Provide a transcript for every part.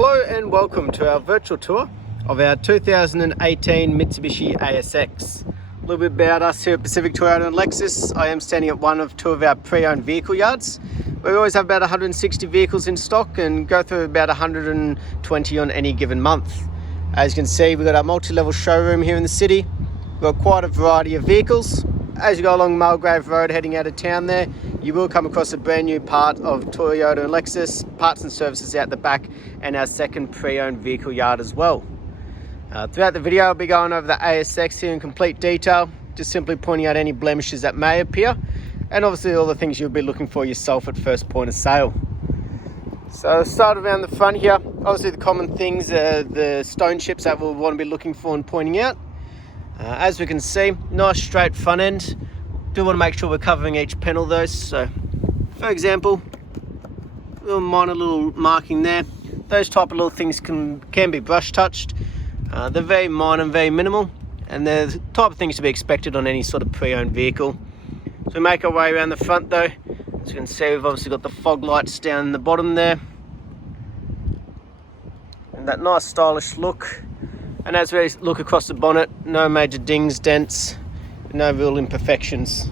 Hello and welcome to our virtual tour of our 2018 Mitsubishi ASX. A little bit about us here at Pacific Toyota and Lexus. I am standing at one of two of our pre-owned vehicle yards. We always have about 160 vehicles in stock and go through about 120 on any given month. As you can see, we've got our multi-level showroom here in the city. We've got quite a variety of vehicles. As you go along Mulgrave Road heading out of town there, you will come across a brand new part of Toyota and Lexus, parts and services out the back, and our second pre-owned vehicle yard as well. Throughout the video, I'll be going over the ASX here in complete detail, just simply pointing out any blemishes that may appear, and obviously all the things you'll be looking for yourself at first point of sale. So I'll start around the front here. Obviously the common things are the stone chips that we'll want to be looking for and pointing out. As we can see, nice straight front end. Do want to make sure we're covering each panel though. So for example, minor little marking there. Those type of little things can be brush touched. They're very minor and very minimal, and they're the type of things to be expected on any sort of pre-owned vehicle. So we make our way around the front though. As you can see, we've obviously got the fog lights down the bottom there, and that nice stylish look. And as we look across the bonnet, no major dings, dents, no real imperfections.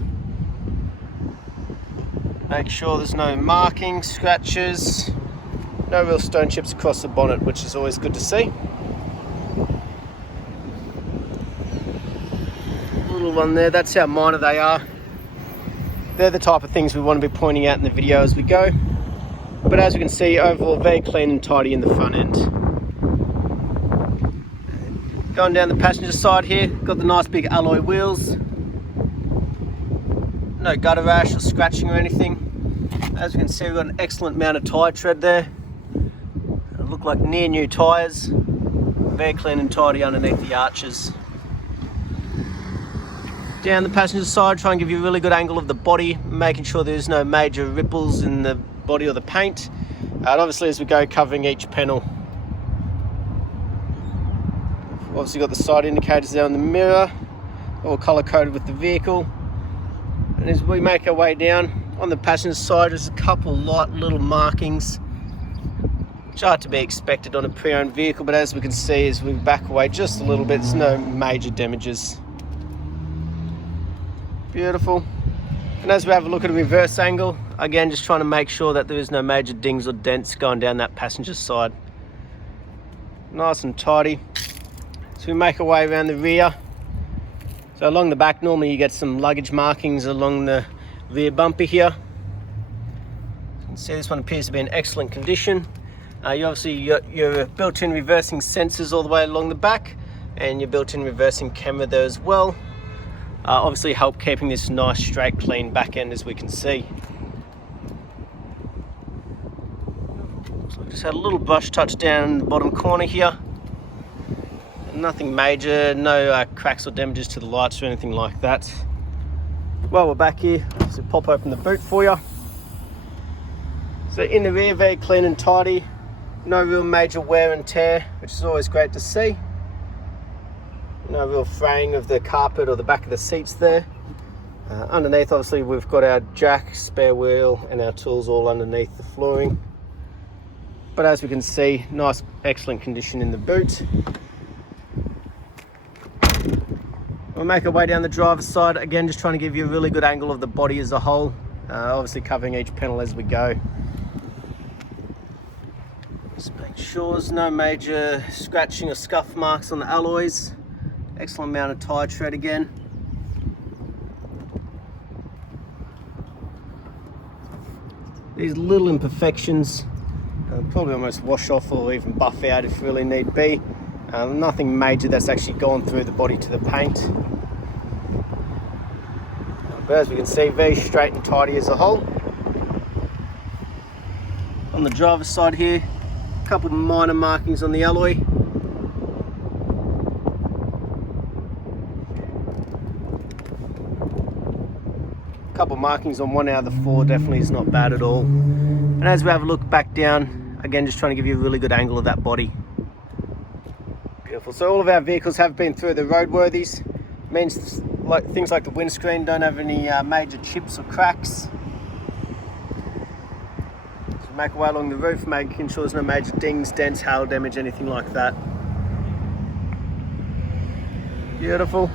Make sure there's no markings, scratches, no real stone chips across the bonnet, which is always good to see. Little one there, that's how minor they are. They're the type of things we want to be pointing out in the video as we go. But as we can see, overall very clean and tidy in the front end. Going down the passenger side here, got the nice big alloy wheels. No gutter rash or scratching or anything. As you can see, we've got an excellent amount of tyre tread there. They look like near new tyres. Very clean and tidy underneath the arches. Down the passenger side, try and give you a really good angle of the body, making sure there's no major ripples in the body or the paint. And obviously as we go, covering each panel. Obviously got the side indicators there on the mirror, all color coded with the vehicle. And as we make our way down on the passenger side, there's a couple light little markings which are to be expected on a pre-owned vehicle, but as we can see as we back away just a little bit, there's no major damages. Beautiful. And as we have a look at a reverse angle, again just trying to make sure that there is no major dings or dents going down that passenger side. Nice and tidy. So we make our way around the rear. So along the back, normally you get some luggage markings along the rear bumper here. You can see this one appears to be in excellent condition. You obviously got your built-in reversing sensors all the way along the back, and your built-in reversing camera there as well. Obviously help keeping this nice, straight, clean back end as we can see. So we just had a little brush touch down in the bottom corner here. Nothing major, no cracks or damages to the lights or anything like that. While we're back here, so pop open the boot for you. So in the rear, very clean and tidy. No real major wear and tear, which is always great to see. No real fraying of the carpet or the back of the seats there. Underneath, obviously, we've got our jack, spare wheel, and our tools all underneath the flooring. But as we can see, nice, excellent condition in the boot. We'll make our way down the driver's side, again just trying to give you a really good angle of the body as a whole, obviously covering each panel as we go. Just make sure there's no major scratching or scuff marks on the alloys. Excellent amount of tyre tread again. These little imperfections probably almost wash off or even buff out if really need be. Nothing major that's actually gone through the body to the paint. But as we can see, very straight and tidy as a whole. On the driver's side here, a couple of minor markings on the alloy. A couple of markings on one out of the four, definitely is not bad at all. And as we have a look back down, again just trying to give you a really good angle of that body. Beautiful. So all of our vehicles have been through the roadworthies. Means things like the windscreen don't have any major chips or cracks. So Make our way along the roof, making sure there's no major dings, dents, hail damage, anything like that. Beautiful.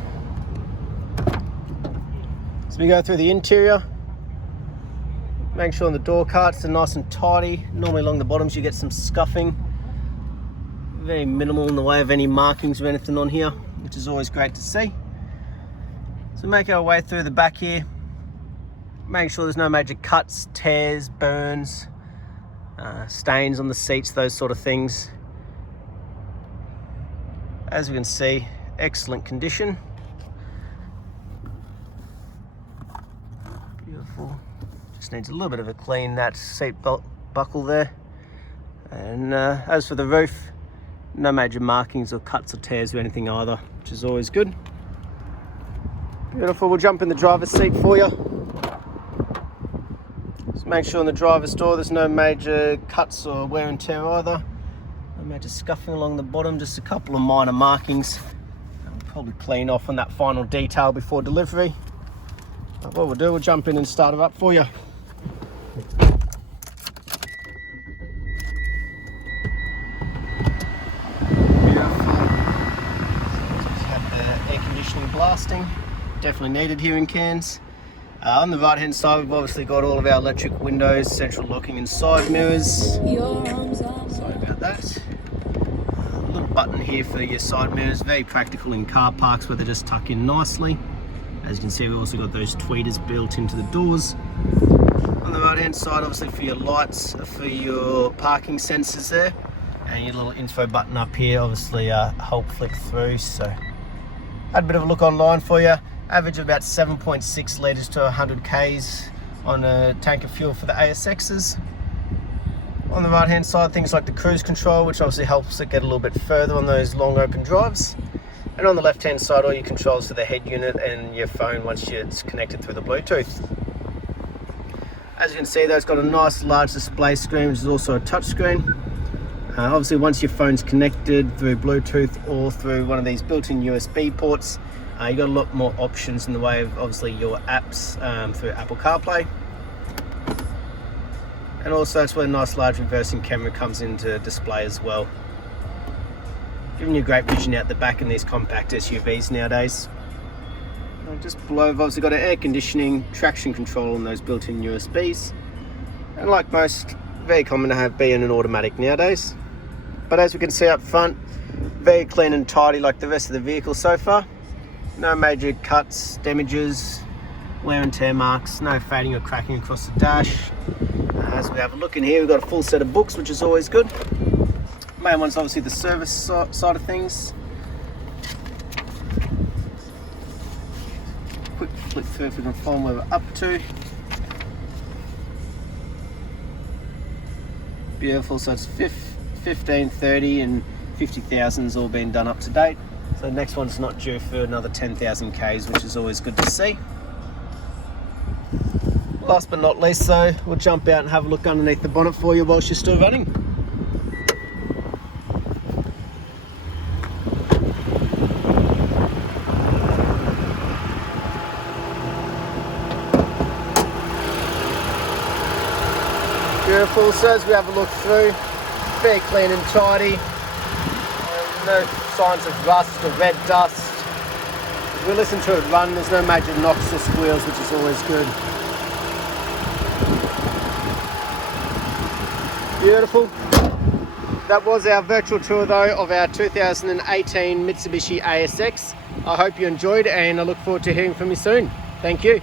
So we go through the interior, make sure the door carts are nice and tidy. Normally along the bottoms you get some scuffing. Very minimal in the way of any markings or anything on here, which is always great to see. So make our way through the back here, make sure there's no major cuts, tears, burns, stains on the seats, those sort of things. As we can see, excellent condition. Beautiful. Just needs a little bit of a clean, that seat buckle there. And as for the roof, no major markings or cuts or tears or anything either, which is always good. Beautiful. We'll jump in the driver's seat for you. Just make sure in the driver's door there's no major cuts or wear and tear either. No major scuffing along the bottom, just a couple of minor markings. We'll probably clean off on that final detail before delivery. But what we'll do, we'll jump in and start it up for you. Blasting, definitely needed here in Cairns. On the right hand side we've obviously got all of our electric windows, central locking and side mirrors. Sorry about that. A little button here for your side mirrors, very practical in car parks where they just tuck in nicely. As you can see, we've also got those tweeters built into the doors. On the right hand side, obviously for your lights, for your parking sensors there, and your little info button up here, obviously help flick through. So had a bit of a look online for you. Average of about 7.6 litres to 100 Ks on a tank of fuel for the ASXs. On the right hand side, things like the cruise control, which obviously helps it get a little bit further on those long open drives. And on the left hand side, all your controls for the head unit and your phone once it's connected through the Bluetooth. As you can see, though, it's got a nice large display screen, which is also a touch screen. Obviously, once your phone's connected through Bluetooth or through one of these built-in USB ports, you've got a lot more options in the way of obviously your apps through Apple CarPlay. And also that's where a nice large reversing camera comes into display as well, giving you great vision out the back in these compact SUVs nowadays. Just below, we've obviously got an air conditioning, traction control on those built-in USBs, and like most, very common to have being an automatic nowadays. But as we can see up front, very clean and tidy like the rest of the vehicle so far. No major cuts, damages, wear and tear marks, no fading or cracking across the dash. As we have a look in here, we've got a full set of books, which is always good. Main one's obviously the service side of things. Quick flick through if we can find where we're up to. Beautiful, so it's 15, 30 and 50,000 has all been done up to date. So the next one's not due for another 10,000 Ks, which is always good to see. Last but not least though, we'll jump out and have a look underneath the bonnet for you whilst you're still running. Beautiful, so as we have a look through, very clean and tidy, no signs of rust or red dust. As we listen to it run, there's no major knocks or squeals, which is always good. Beautiful. That was our virtual tour though of our 2018 Mitsubishi ASX. I hope you enjoyed and I look forward to hearing from you soon. Thank you.